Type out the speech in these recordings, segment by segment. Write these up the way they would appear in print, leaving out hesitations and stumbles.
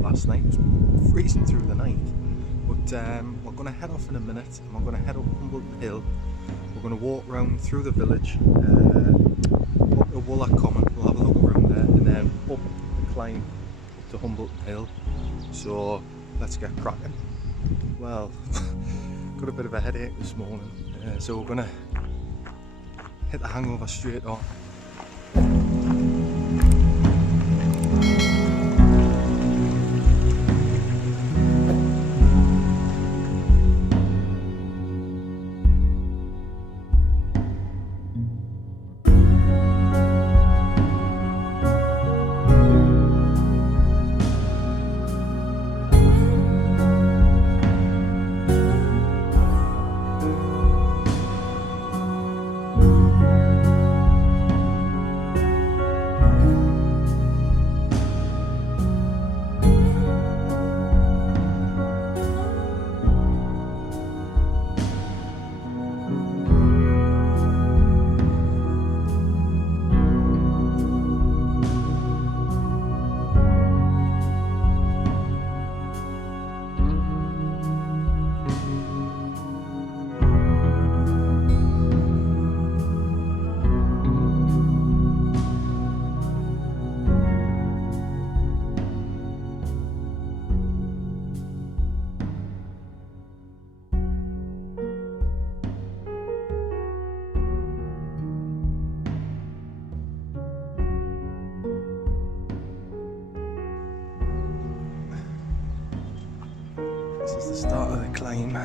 last night. It was freezing through the night. But we're going to head off in a minute and we're going to head up Humbleton Hill. We're going to walk round through the village, up to Wallock Common. We'll have a look around there and then up the climb up to Humbleton Hill. So let's get cracking. Well, got a bit of a headache this morning, so we're going to hit the hangover straight on. This is the start of the climb.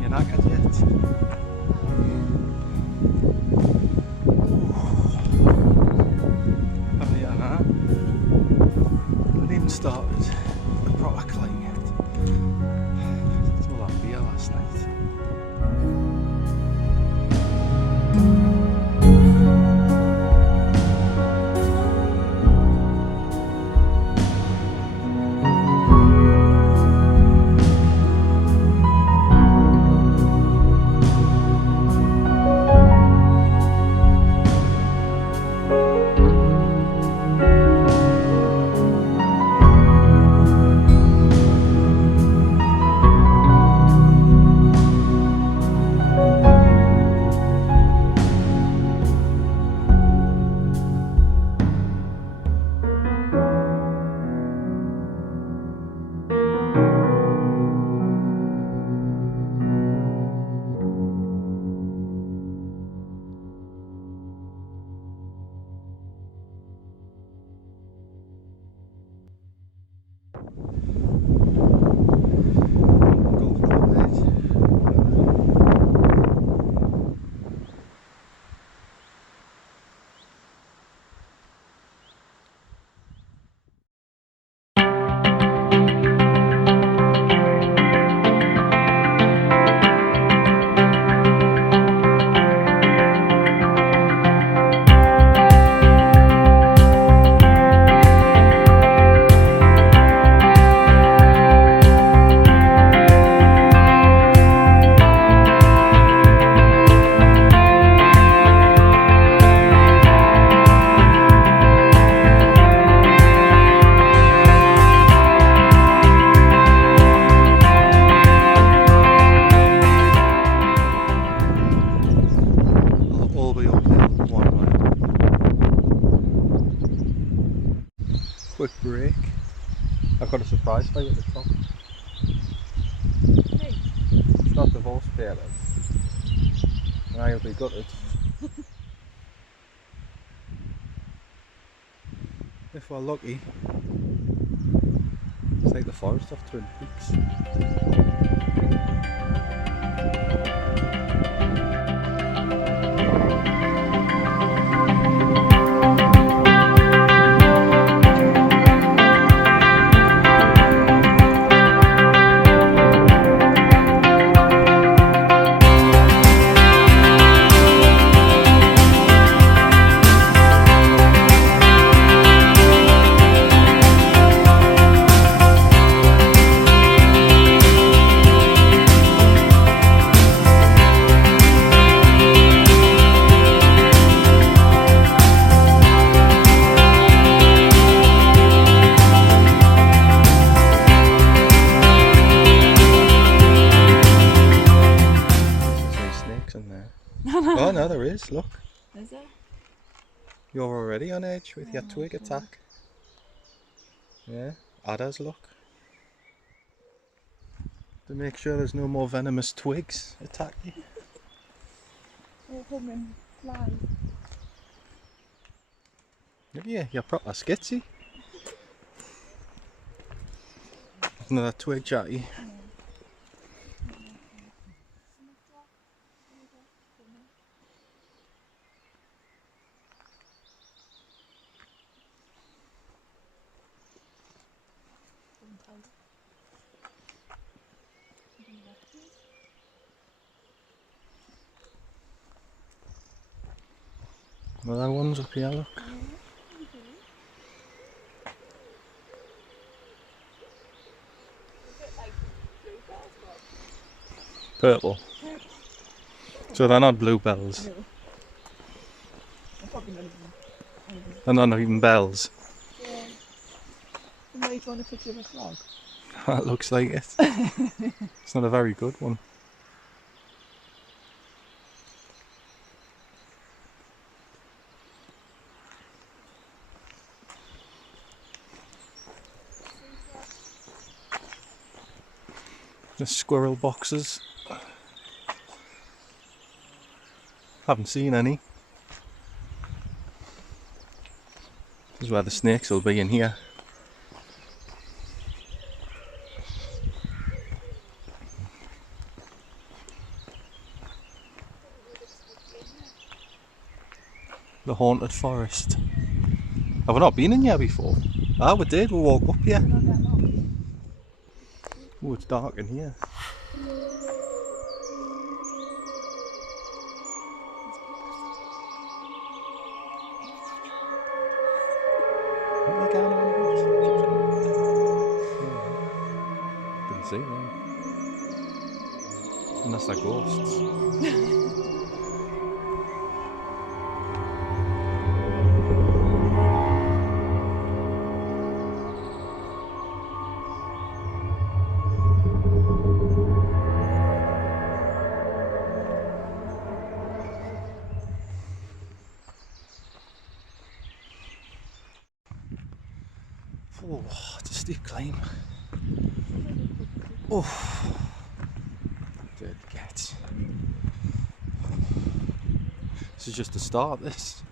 You're not good yet. Haven't you, huh? Haven't even started the proper climb yet. It's all that beer last night. Quick break. I've got a surprise for you at the top. Hey. It's not divorce papers. And I'll be gutted. If we're lucky, it's like the forest of Twin Peaks. is, look. Is it? You're already on edge with your Oh, twig God. attack. Yeah, adders, look. To make sure there's no more venomous twigs attack you. Oh, humming flies. Yeah, you're proper skitsy. Another twig, Jacqui. Another one's up here, look. Purple. So they're not bluebells. No. I'm probably not even. They're not even bells. Yeah. You might want a picture of a frog. That looks like it. It's not a very good one. The squirrel boxes. Haven't seen any. This is where the snakes will be, in here. The haunted forest. Have we not been in here before? Ah, we did. We walked up here. Oh, it's dark in here. What are you going on about? Didn't see them. Unless they're ghosts. Oh, it's a steep climb. Oh, there it gets. This is just the start, this.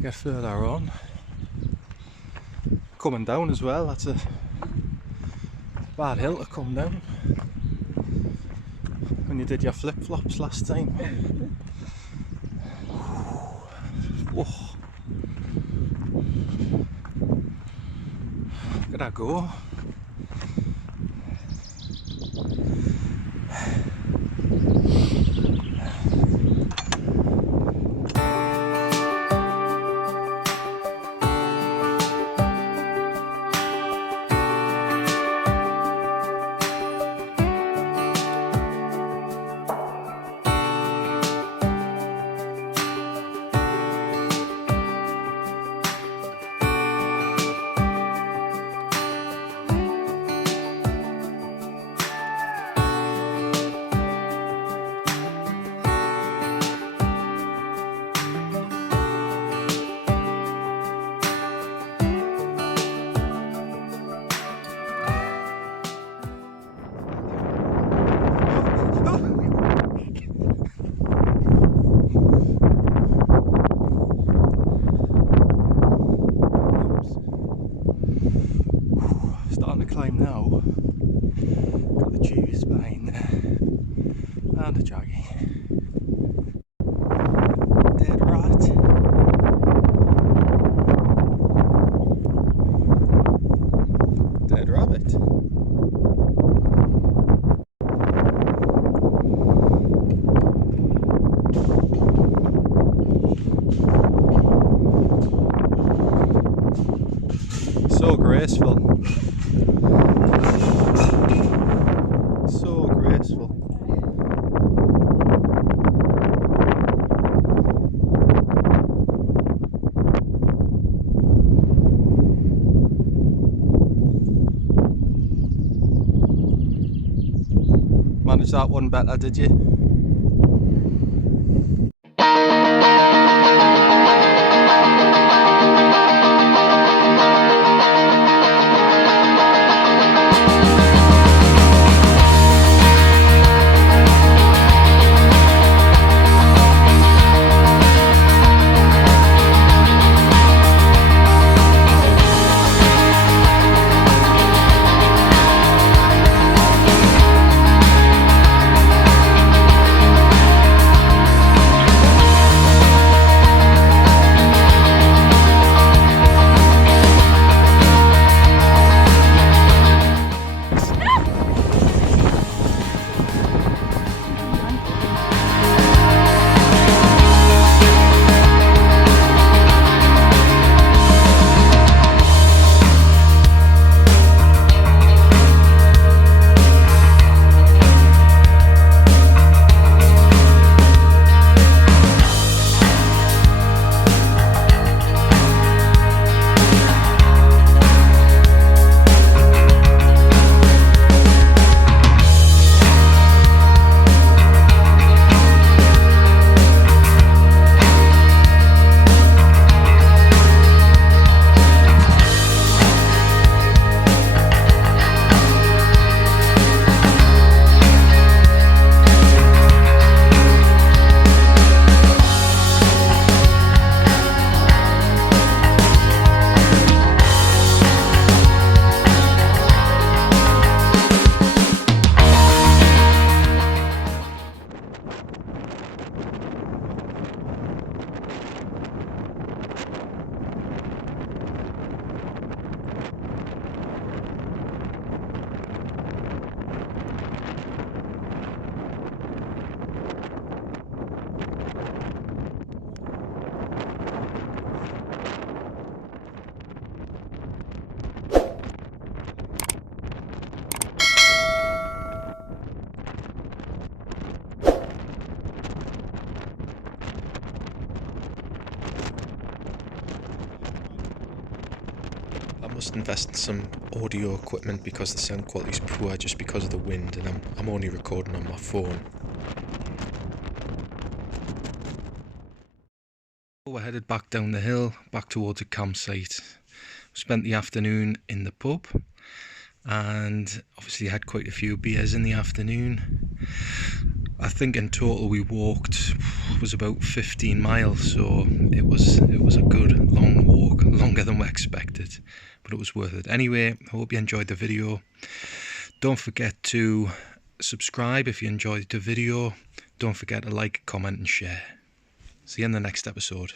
Get further on. Coming down as well, that's a bad hill to come down. When you did your flip-flops last time. Whoa. Look at that go. Starting to climb now. Got the cheese behind there. And a Jacqui. Dead rat. Dead rabbit. So graceful. So graceful. Managed chose that one better, did you? I must invest in some audio equipment because the sound quality is poor just because of the wind, and I'm only recording on my phone. We're headed back down the hill, back towards a campsite. We spent the afternoon in the pub and obviously had quite a few beers in the afternoon. I think in total we walked was about 15 miles, so it was a good long walk, longer than we expected, but it was worth it. Anyway, I hope you enjoyed the video. Don't forget to subscribe if you enjoyed the video. Don't forget to like, comment and share. See you in the next episode.